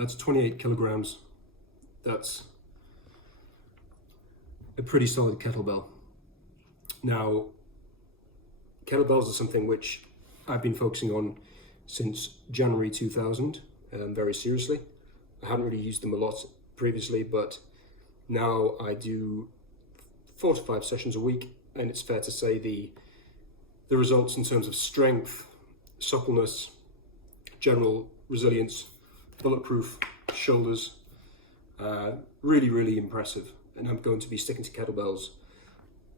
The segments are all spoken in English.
That's 28 kilograms. That's a pretty solid kettlebell. Now, kettlebells are something which I've been focusing on since January 2000, very seriously. I hadn't really used them a lot previously, but now I do 4 to 5 sessions a week, and it's fair to say the results in terms of strength, suppleness, general resilience, bulletproof shoulders, really, really impressive. And I'm going to be sticking to kettlebells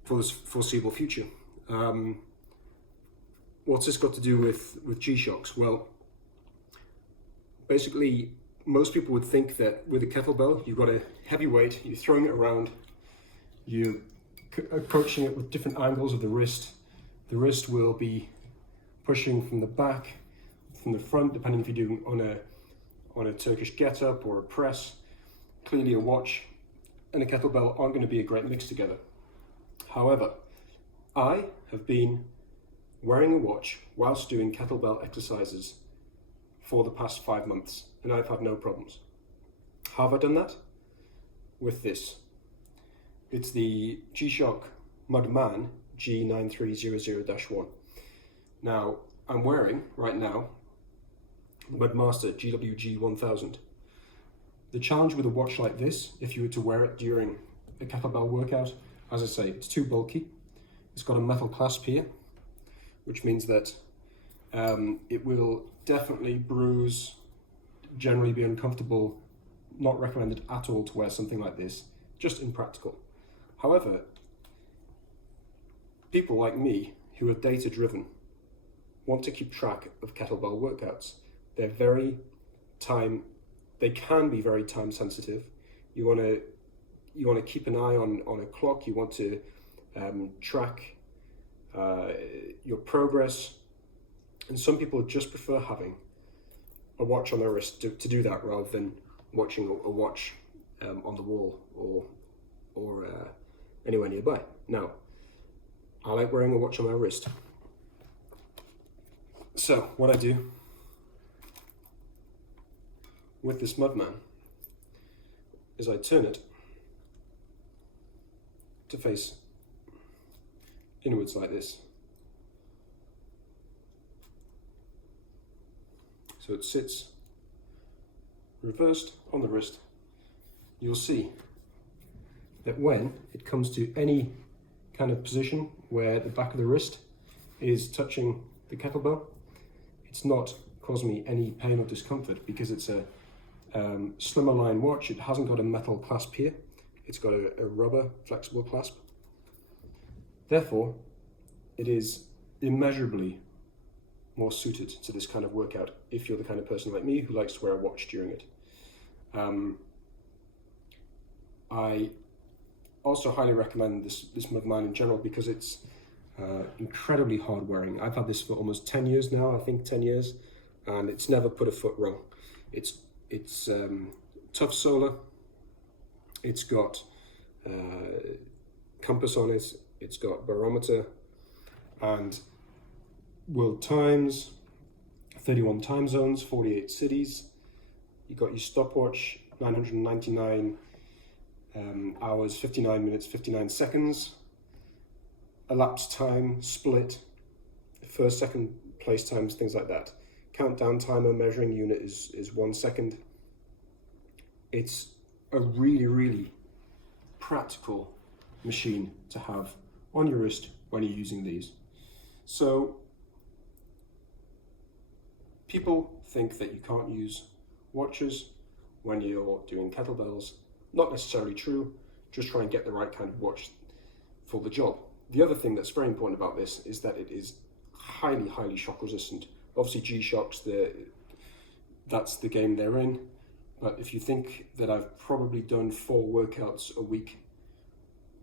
for this foreseeable future. What's this got to do with G-Shocks? Well, basically, most people would think that with a kettlebell, you've got a heavy weight, you're throwing it around, you're approaching it with different angles of the wrist. The wrist will be pushing from the back, from the front, depending if you're doing on a Turkish get-up or a press. Clearly a watch and a kettlebell aren't going to be a great mix together. However, I have been wearing a watch whilst doing kettlebell exercises for the past 5 months, and I've had no problems. How have I done that? With this. It's the Gshock Mudman G-9300-1. Now, I'm wearing, right now, the Mudmaster GWG-1000. The challenge with a watch like this, if you were to wear it during a kettlebell workout, as I say, it's too bulky. It's got a metal clasp here, which means that it will definitely bruise, generally be uncomfortable, not recommended at all to wear something like this, just impractical. However, people like me who are data driven want to keep track of kettlebell workouts. They can be very time sensitive. You want to keep an eye on a clock. You want to track your progress, and some people just prefer having a watch on their wrist to do that, rather than watching a watch on the wall or anywhere nearby. Now, I like wearing a watch on my wrist. So what I do with this Mudman is I turn it to face inwards like this. So it sits reversed on the wrist. You'll see that when it comes to any kind of position where the back of the wrist is touching the kettlebell, it's not causing me any pain or discomfort, because it's a slimmer line watch. It hasn't got a metal clasp here. It's got a rubber flexible clasp. Therefore, it is immeasurably more suited to this kind of workout if you're the kind of person like me who likes to wear a watch during it. I also highly recommend this Mudman in general, because it's incredibly hard wearing. I've had this for almost 10 years now, I think 10 years, and it's never put a foot wrong. It's tough solar, it's got compass on it, it's got barometer and world times, 31 time zones, 48 cities. You got your stopwatch, 999 hours, 59 minutes, 59 seconds. Elapsed time, split, first, second place times, things like that. Countdown timer, measuring unit is 1 second. It's a really, really practical machine to have on your wrist when you're using these. So people think that you can't use watches when you're doing kettlebells. Not necessarily true. Just try and get the right kind of watch for the job. The other thing that's very important about this is that it is highly, highly shock resistant. Obviously G-Shocks, that's the game they're in. But if you think that I've probably done 4 workouts a week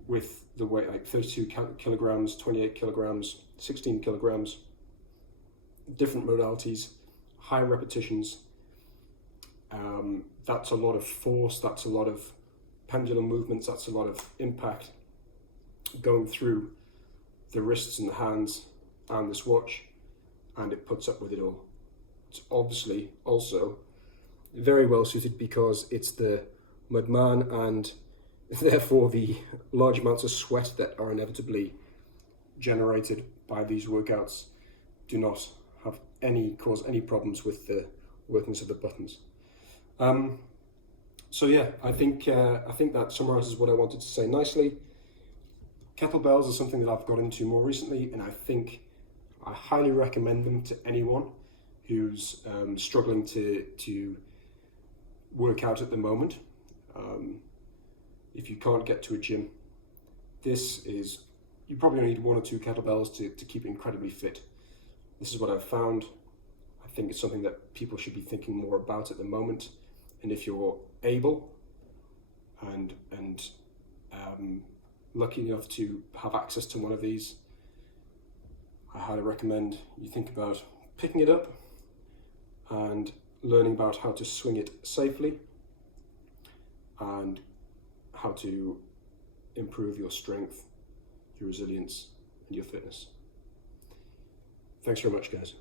with the weight, like 32 kilograms, 28 kilograms, 16 kilograms, different modalities, high repetitions, that's a lot of force, that's a lot of pendulum movements, that's a lot of impact going through the wrists and the hands and this watch, and it puts up with it all. It's obviously also very well suited because it's the Mudman, and therefore the large amounts of sweat that are inevitably generated by these workouts do not cause any problems with the workings of the buttons. So yeah, I think that summarizes what I wanted to say nicely. Kettlebells are something that I've got into more recently, and I think I highly recommend them to anyone who's struggling to work out at the moment. If you can't get to a gym, you probably only need 1 or 2 kettlebells to keep incredibly fit. This is what I've found. I think it's something that people should be thinking more about at the moment. And if you're able and lucky enough to have access to one of these, I highly recommend you think about picking it up and learning about how to swing it safely and how to improve your strength, your resilience, and your fitness. Thanks very much, guys.